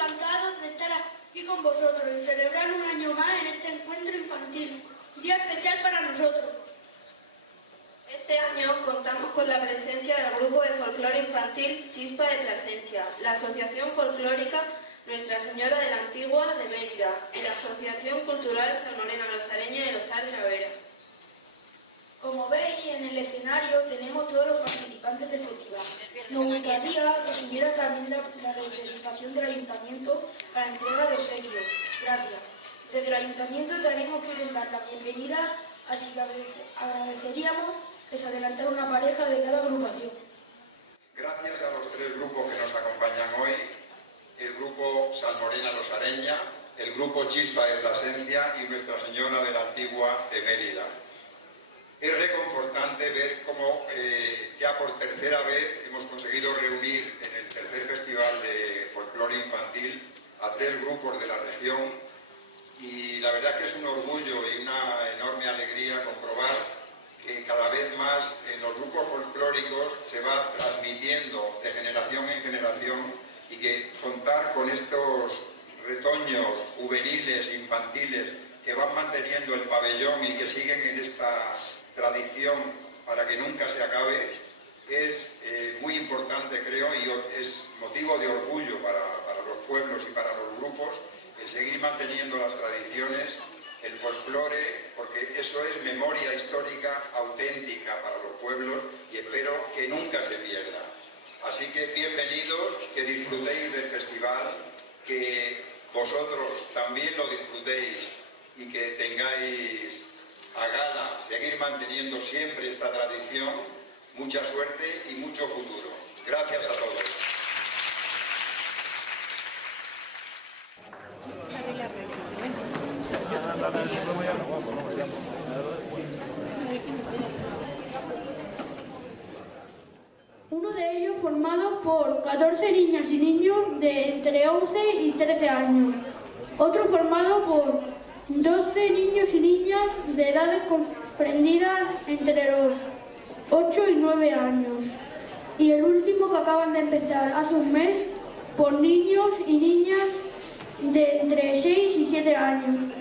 encantados de estar aquí con vosotros y celebrar un año más en este encuentro infantil, día especial para nosotros. Este año contamos con la presencia del grupo de folclore infantil Chispa de Plasencia, la Asociación Folclórica Nuestra Señora de la Antigua de Mérida y la Asociación Cultural Salmorena Losareña de Losar de la Vera. Como veis, en el escenario tenemos todos los participantes del festival. Nos gustaría que subiera también la representación del ayuntamiento para la entrega de obsequios. Gracias. Desde el ayuntamiento tenemos que dar la bienvenida, así que agradeceríamos que se adelantara una pareja de cada agrupación. Gracias a los tres grupos que nos acompañan hoy, el grupo Salmorena Losareña, el grupo Chispa de Plasencia y Nuestra Señora de la Antigua de Mérida. Es reconfortante ver cómo ya por tercera vez hemos conseguido reunir en el tercer festival de folclore infantil a tres grupos de la región y la verdad que es un orgullo y una enorme alegría comprobar que cada vez más en los grupos folclóricos se va transmitiendo de generación en generación y que contar con estos retoños juveniles, infantiles, que van manteniendo el pabellón y que siguen en esta tradición para que nunca se acabe, es muy importante, creo, y es motivo de orgullo para los pueblos y para los grupos el seguir manteniendo las tradiciones, el folclore, porque eso es memoria histórica auténtica para los pueblos y espero que nunca se pierda. Así que bienvenidos, que disfrutéis del festival, que vosotros también lo disfrutéis y que tengáis a gana seguir manteniendo siempre esta tradición. Mucha suerte y mucho futuro. Gracias a todos. Uno de ellos formado por 14 niñas y niños de entre 11 y 13 años. Otro formado por 12 niños y niñas de edades comprendidas entre los 8 y 9 años. Y el último que acaban de empezar hace un mes por niños y niñas de entre 6 y 7 años.